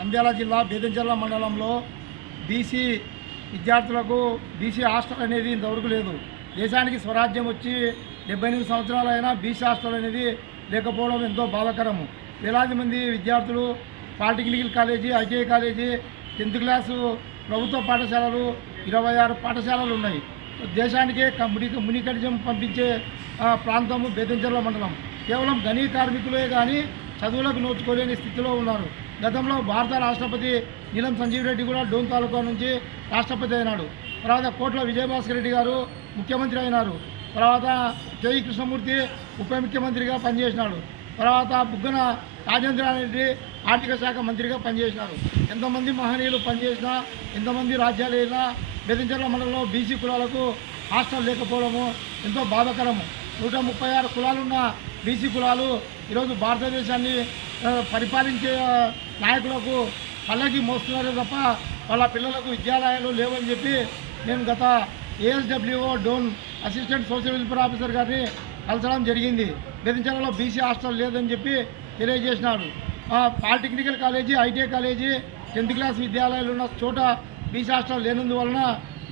నంద్యాల జిల్లా బేదంచెర్ల మండలంలో బీసీ విద్యార్థులకు బీసీ హాస్టల్ అనేది ఇంతవరకు లేదు. దేశానికి స్వరాజ్యం వచ్చి డెబ్బై ఎనిమిది సంవత్సరాలైనా బీసీ హాస్టల్ అనేది లేకపోవడం ఎంతో బాధాకరము. వేలాది మంది విద్యార్థులు polytechnical college ITI college tenth class ప్రభుత్వ పాఠశాలలు ఇరవై ఆరు పాఠశాలలు ఉన్నాయి. దేశానికే క- ముడి మునికడిజం పంపించే ప్రాంతము బేదంచెర్ల మండలం. కేవలం గనీ కార్మికులే కానీ చదువులకు నోచుకోలేని స్థితిలో ఉన్నారు. గతంలో భారత రాష్ట్రపతి నీలం సంజీవ్ రెడ్డి కూడా డోన్ తాలూకా నుంచి రాష్ట్రపతి అయినాడు. తర్వాత కోట్ల విజయభాస్కర్ రెడ్డి గారు ముఖ్యమంత్రి అయినారు. తర్వాత కేఈ కృష్ణమూర్తి ఉప ముఖ్యమంత్రిగా పనిచేసినాడు. తర్వాత బుగ్గన రాజేంద్రారెడ్డి ఆర్థిక శాఖ మంత్రిగా పనిచేసినారు. ఎంతమంది మహనీయులు పనిచేసినా ఎంతమంది రాజ్యాలు అయినా బెదించర్ల మండలంలో బీసీ కులాలకు హాస్టల్ లేకపోవడము ఎంతో బాధాకరము. నూట ముప్పై ఆరు కులాలున్న బీసీ కులాలు ఈరోజు భారతదేశాన్ని పరిపాలించే నాయకులకు పల్లకి మోస్తున్నారు తప్ప వాళ్ళ పిల్లలకు విద్యాలయాలు లేవని చెప్పి నేను గత ASWO Dhone assistant social welfare officer గారిని కలసడం జరిగింది. బెదించడంలో బీసీ హాస్టల్ లేదని చెప్పి తెలియజేసినాడు ఆ, polytechnical college ITI college tenth class విద్యాలయాలు ఉన్న చోట బీసీ హాస్టల్ లేనందువలన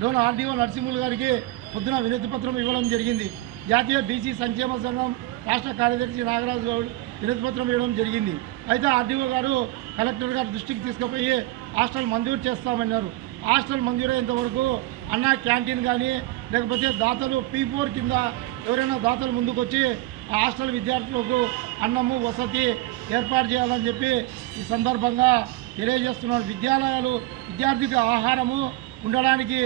డోన్ ఆర్డీఓ నరసింహులు గారికి పొద్దున వినతి పత్రం ఇవ్వడం జరిగింది. జాతీయ బీసీ సంక్షేమ సంఘం రాష్ట్ర కార్యదర్శి నాగరాజు గౌడ్ వినతిపత్రం ఇవ్వడం జరిగింది. అయితే ఆర్డీఓ గారు కలెక్టర్ గారు దృష్టికి తీసుకుపోయి హాస్టల్ మంజూరు చేస్తామన్నారు. హాస్టల్ మంజూరయ్యేంతవరకు అన్న క్యాంటీన్ కానీ లేకపోతే దాతలు పీ ఫోర్ కింద ఎవరైనా దాతలు ముందుకొచ్చి ఆ హాస్టల్ విద్యార్థులకు అన్నము వసతి ఏర్పాటు చేయాలని చెప్పి ఈ సందర్భంగా తెలియజేస్తున్నారు విద్యాలయాలు విద్యార్థికి ఆహారము ఉండడానికి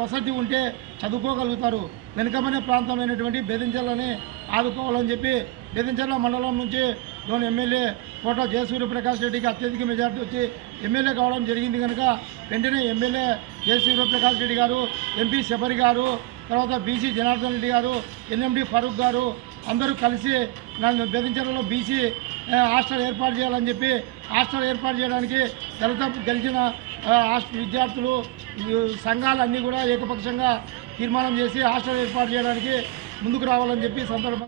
వసతి ఉంటే చదువుకోగలుగుతారు. వెనుకబడిన ప్రాంతమైనటువంటి బెదించలని ఆదుకోవాలని చెప్పి బెదించర్ల మండలం నుంచి లోని ఎమ్మెల్యే కోట జయసూర్య ప్రకాష్ రెడ్డికి అత్యధిక మెజార్టీ వచ్చి ఎమ్మెల్యే కావడం జరిగింది కనుక వెంటనే ఎమ్మెల్యే జయసూర్య ప్రకాష్ రెడ్డి గారు ఎంపీ శబరి గారు తర్వాత బీసీ జనార్దన్ రెడ్డి గారు ఎన్ఎండి ఫరూక్ గారు అందరూ కలిసి నన్ను బెదించడంలో బీసీ హాస్టల్ ఏర్పాటు చేయాలని చెప్పి హాస్టల్ ఏర్పాటు చేయడానికి దళిత గెలిచిన హాస్టల్ విద్యార్థులు సంఘాలన్నీ కూడా ఏకపక్షంగా తీర్మానం చేసి హాస్టల్ ఏర్పాటు చేయడానికి ముందుకు రావాలని చెప్పి సందర్భం